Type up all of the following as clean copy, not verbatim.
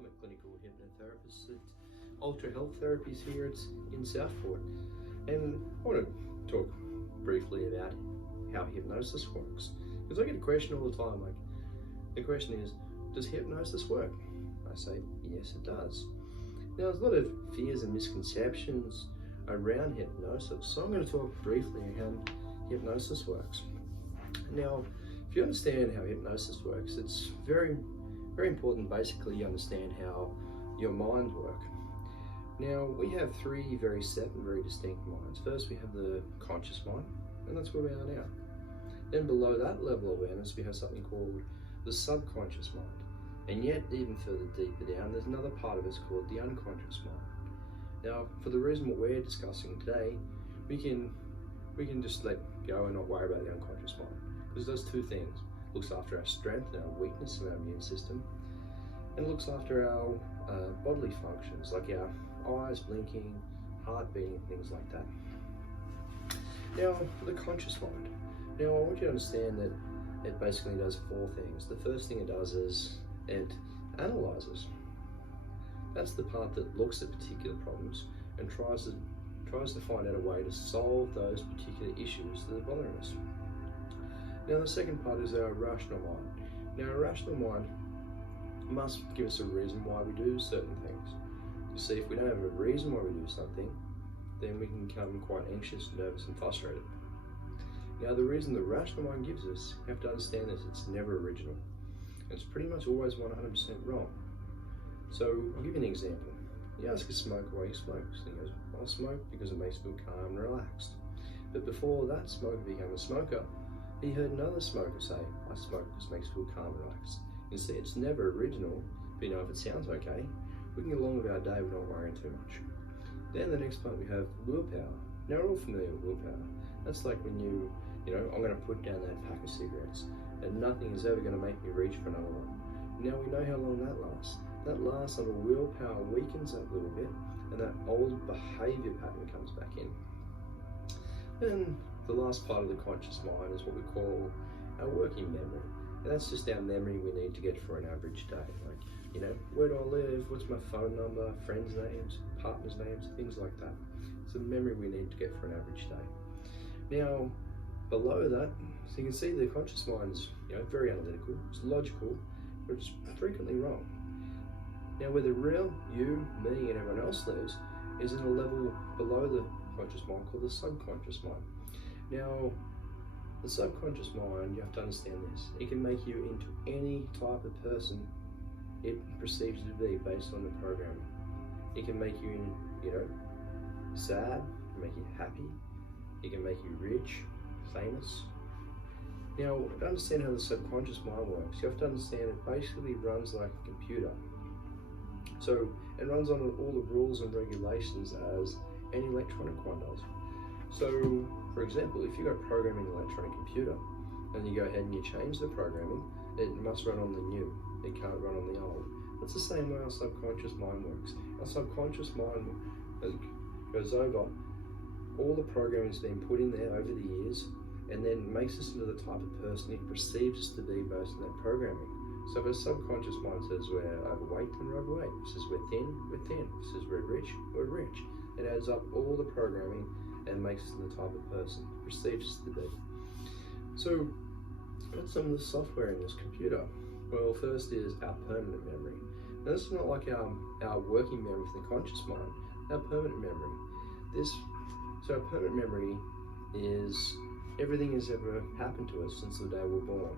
I'm a clinical hypnotherapist at Ultra Health Therapies here in Southport, and I want to talk briefly about how hypnosis works, because I get a question all the time, like, the question is, does hypnosis work? I say, yes it does. Now there's a lot of fears and misconceptions around hypnosis, so I'm going to talk briefly on how hypnosis works. Now, if you understand how hypnosis works, it's very important basically you understand how your mind works. Now, we have three very separate and very distinct minds. First, we have the conscious mind, and that's where we are now. Then below that level of awareness, we have something called the subconscious mind. And yet, even further deeper down, there's another part of us called the unconscious mind. Now, for the reason what we're discussing today, we can just let go and not worry about the unconscious mind, because it does two things. It looks after our strength and our weakness of our immune system, and it looks after our bodily functions, like our eyes blinking, heart beating, things like that. Now, the conscious mind. Now, I want you to understand that it basically does four things. The first thing it does is it analyzes. That's the part that looks at particular problems and tries to find out a way to solve those particular issues that are bothering us. Now, the second part is our rational mind. Now, our rational mind must give us a reason why we do certain things. You see, if we don't have a reason why we do something, then we can become quite anxious, nervous, and frustrated. Now, the reason the rational mind gives us, you have to understand this, it's never original. It's pretty much always 100% wrong. So, I'll give you an example. You ask a smoker why he smokes, and he goes, I smoke because it makes me feel calm and relaxed. But before that smoker became a smoker, he heard another smoker say, I smoke because it makes me feel calm and relaxed. You see, it's never original, but you know, if it sounds okay, we can get along with our day without worrying too much. Then the next part we have willpower. Now, we're all familiar with willpower. That's like when you know, I'm going to put down that pack of cigarettes, and nothing is ever going to make me reach for another one. Now we know how long that lasts. That lasts until willpower weakens that little bit, and that old behaviour pattern comes back in. Then the last part of the conscious mind is what we call our working memory. And that's just our memory we need to get for an average day. Like, you know, where do I live? What's my phone number? Friends' names, partners' names, things like that. It's a memory we need to get for an average day. Now, below that, so you can see the conscious mind is, you know, very analytical, it's logical, but it's frequently wrong. Now, where the real you, me, and everyone else lives is in a level below the conscious mind called the subconscious mind. Now, the subconscious mind, you have to understand this, it can make you into any type of person it perceives you to be based on the programming. It can make you, you know, sad, it can make you happy, it can make you rich, famous. Now, to understand how the subconscious mind works, you have to understand it basically runs like a computer. So it runs on all the rules and regulations as any electronic one does. So, for example, if you go programming an electronic computer and you go ahead and you change the programming, it must run on the new. It can't run on the old. That's the same way our subconscious mind works. Our subconscious mind goes over all the programming that's been put in there over the years, and then makes us into the type of person it perceives us to be based on that programming. So if our subconscious mind says we're overweight, then we're overweight. It says we're thin, we're thin. It says we're rich, we're rich. It adds up all the programming and makes us the type of person it perceives us to be. So what's some of the software in this computer? Well, first is our permanent memory. Now, this is not like our working memory for the conscious mind, our permanent memory. So our permanent memory is everything has ever happened to us since the day we were born.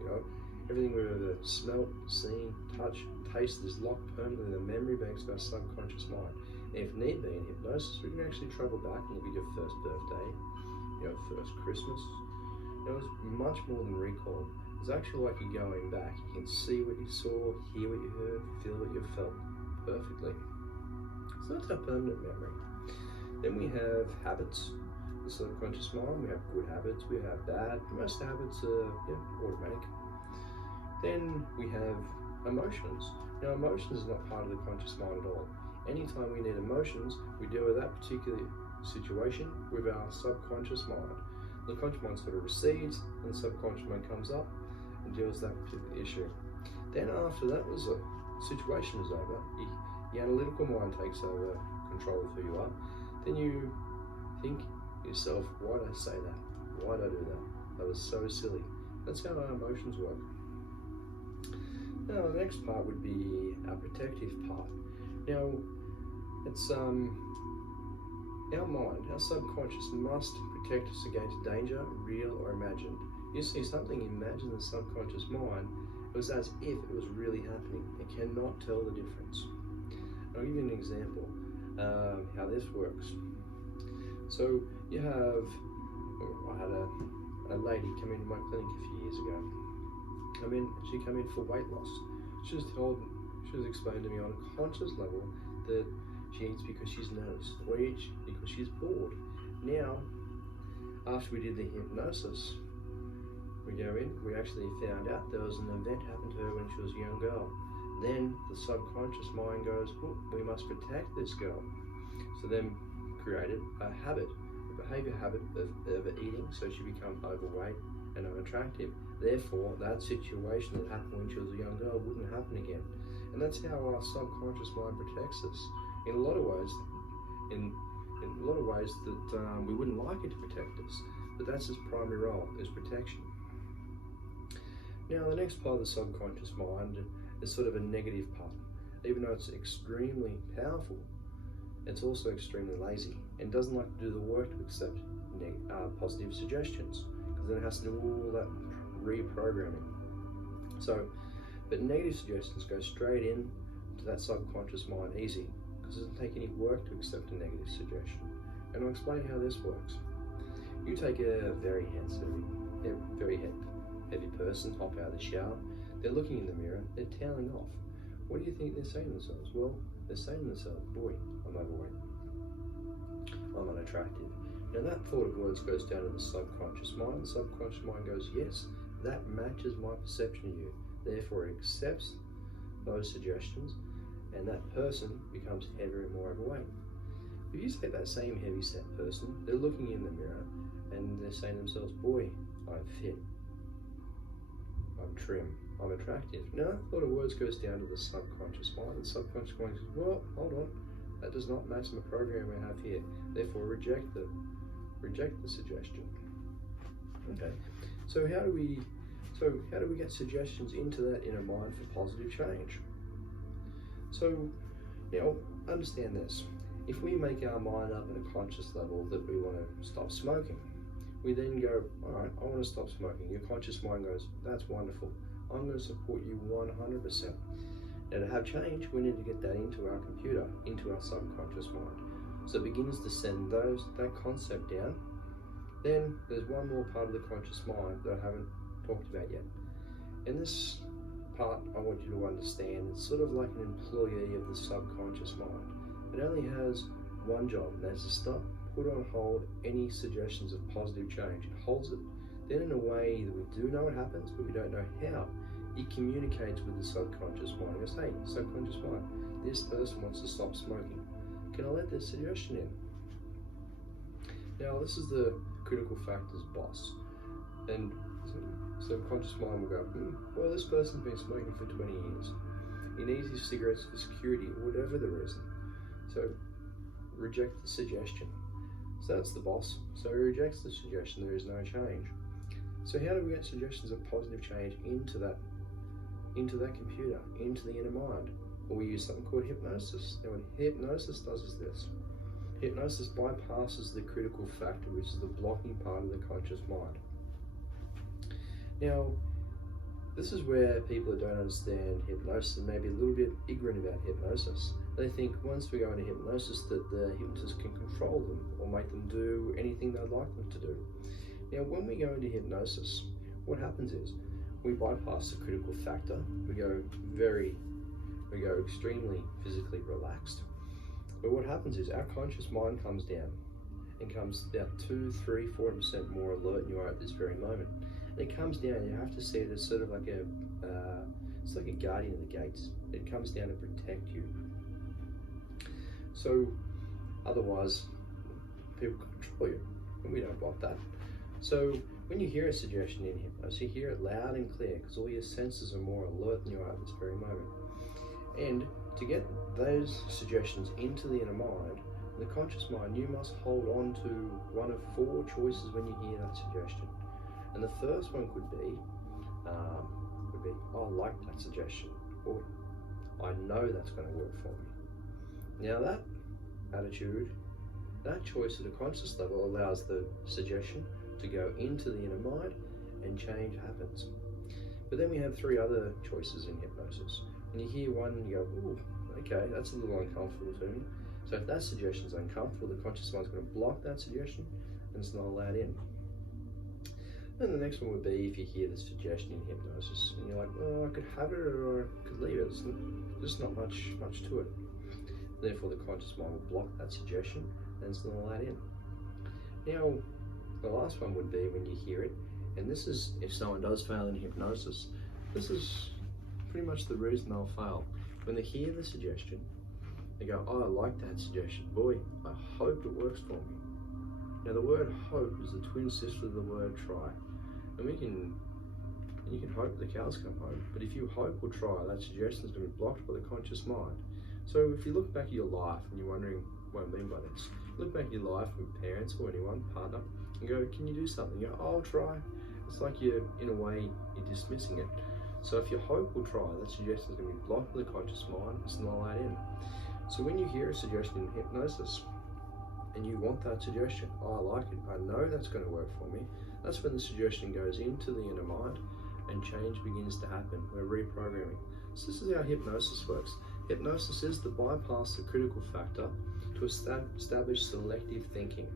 You know, everything we've ever smelt, seen, touched, tasted is locked permanently in the memory banks of our subconscious mind. And if need be, in hypnosis, we can actually travel back and look at your first birthday, you know, first Christmas. Now, it's much more than recall. It's actually like you're going back. You can see what you saw, hear what you heard, feel what you felt perfectly. So that's our permanent memory. Then we have habits. The subconscious mind, we have good habits, we have bad. Most habits are automatic. Then we have emotions. Now, emotions is not part of the conscious mind at all. Anytime we need emotions, we deal with that particular situation with our subconscious mind. The conscious mind sort of recedes, and the subconscious mind comes up and deals with that particular issue. Then after that was a situation is over, the analytical mind takes over control of who you are, then you think to yourself, why did I say that? Why did I do that? That was so silly. That's how our emotions work. Now the next part would be our protective part. Now it's our mind, our subconscious must protect us against danger, real or imagined. You see something imagined in the subconscious mind, it was as if it was really happening. It cannot tell the difference. I'll give you an example how this works. So you have, I had a lady come into my clinic a few years ago. She came in for weight loss. She was explained to me on a conscious level that she eats because she's nervous, or eats because she's bored. Now, after we did the hypnosis, we go in, we actually found out there was an event happened to her when she was a young girl. Then the subconscious mind goes, oh, we must protect this girl. So then created a habit, a behavior habit of eating, so she became overweight and unattractive. Therefore, that situation that happened when she was a young girl wouldn't happen again. And that's how our subconscious mind protects us. In a lot of ways, that we wouldn't like it to protect us, but that's its primary role, is protection. Now, the next part of the subconscious mind is sort of a negative part. Even though it's extremely powerful, it's also extremely lazy and doesn't like to do the work to accept positive suggestions, because then it has to do all that reprogramming. So, but negative suggestions go straight in to that subconscious mind easy, because it doesn't take any work to accept a negative suggestion. And I'll explain how this works. You take a very heavy person, hop out of the shower, they're looking in the mirror, they're towering off. What do you think they're saying to themselves? Well, they're saying to themselves, boy, I'm overweight, I'm unattractive. Now that thought of words goes down to the subconscious mind. The subconscious mind goes, yes, that matches my perception of you. Therefore it accepts those suggestions, and that person becomes heavier and more overweight. If you take that same heavy set person, they're looking in the mirror and they're saying to themselves, boy, I'm fit, I'm trim, I'm attractive. Now that thought of words goes down to the subconscious mind. The subconscious mind says, well, hold on, that does not match the program we have here. Therefore reject the suggestion. Okay, so how do we get suggestions into that inner mind for positive change? So, understand this. If we make our mind up at a conscious level that we want to stop smoking, we then go, all right, I want to stop smoking. Your conscious mind goes, that's wonderful. I'm going to support you 100%. Now to have change, we need to get that into our computer, into our subconscious mind. So it begins to send that concept down. Then there's one more part of the conscious mind that I haven't talked about yet. And this part I want you to understand, it's sort of like an employee of the subconscious mind. It only has one job, and that's to stop, put on hold any suggestions of positive change. It holds it. Then in a way that we do know what happens, but we don't know how, it communicates with the subconscious mind. It goes, hey, subconscious mind, this person wants to stop smoking. Can I let this suggestion in? Now, this is the critical factors boss. And subconscious mind will go, well, this person's been smoking for 20 years. He needs his cigarettes for security, or whatever the reason. So reject the suggestion. So that's the boss. So he rejects the suggestion, there is no change. So how do we get suggestions of positive change into that computer, into the inner mind? Well, we use something called hypnosis. Now what hypnosis does is this. Hypnosis bypasses the critical factor, which is the blocking part of the conscious mind. Now, this is where people that don't understand hypnosis and maybe a little bit ignorant about hypnosis, they think once we go into hypnosis that the hypnotist can control them or make them do anything they'd like them to do. Now, when we go into hypnosis, what happens is we bypass the critical factor. We go extremely physically relaxed. But what happens is our conscious mind comes down and comes about 2, 3, 40% more alert than you are at this very moment. And it comes down, you have to see it as sort of like it's like a guardian of the gates. It comes down to protect you. So otherwise, people can control you, and we don't want that. So when you hear a suggestion in hypnosis, you hear it loud and clear because all your senses are more alert than you are at this very moment. And to get those suggestions into the inner mind, the conscious mind, you must hold on to one of 4 choices when you hear that suggestion. And the first one could be, I like that suggestion, or I know that's going to work for me. Now that attitude, that choice at a conscious level allows the suggestion to go into the inner mind and change happens. But then we have 3 other choices in hypnosis. When you hear one, you go, ooh, okay, that's a little uncomfortable to me. So if that suggestion is uncomfortable, the conscious mind's going to block that suggestion and it's not allowed in. And the next one would be if you hear the suggestion in hypnosis and you're like, oh, I could have it or I could leave it. There's just not much to it. Therefore, the conscious mind will block that suggestion and it's not allowed in. Now, the last one would be when you hear it, and this is if someone does fail in hypnosis, this is pretty much the reason they'll fail. When they hear the suggestion, they go, oh, I like that suggestion. Boy, I hope it works for me. Now, the word hope is the twin sister of the word try. And you can hope the cows come home, but if you hope or try, that suggestion is going to be blocked by the conscious mind. So if you look back at your life and you're wondering what I mean by this, look back at your life with parents or anyone, partner, and go, can you do something? You go, oh, I'll try. It's like in a way, you're dismissing it. So if you hope or try, that suggestion is going to be blocked by the conscious mind. It's not allowed in. So when you hear a suggestion in hypnosis and you want that suggestion, oh, I like it, I know that's going to work for me, that's when the suggestion goes into the inner mind and change begins to happen. We're reprogramming. So this is how hypnosis works. Hypnosis is the bypass the critical factor to establish selective thinking.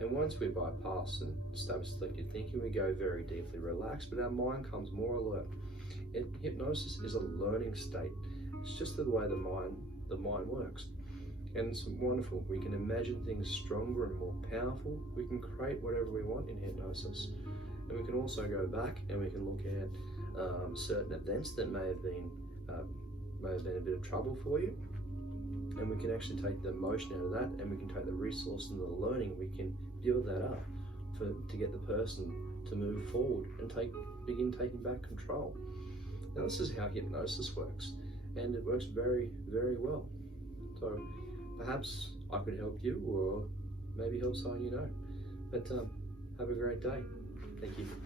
And once we bypass and establish selective thinking, we go very deeply relaxed, but our mind comes more alert. Hypnosis is a learning state. It's just the way the mind works. And it's wonderful. We can imagine things stronger and more powerful. We can create whatever we want in hypnosis. And we can also go back and we can look at certain events that may have been a bit of trouble for you. And we can actually take the emotion out of that, and we can take the resource and the learning, we can build that up to get the person to move forward and begin taking back control. Now, this is how hypnosis works, and it works very, very well. So perhaps I could help you, or maybe help someone you know. But have a great day. Thank you.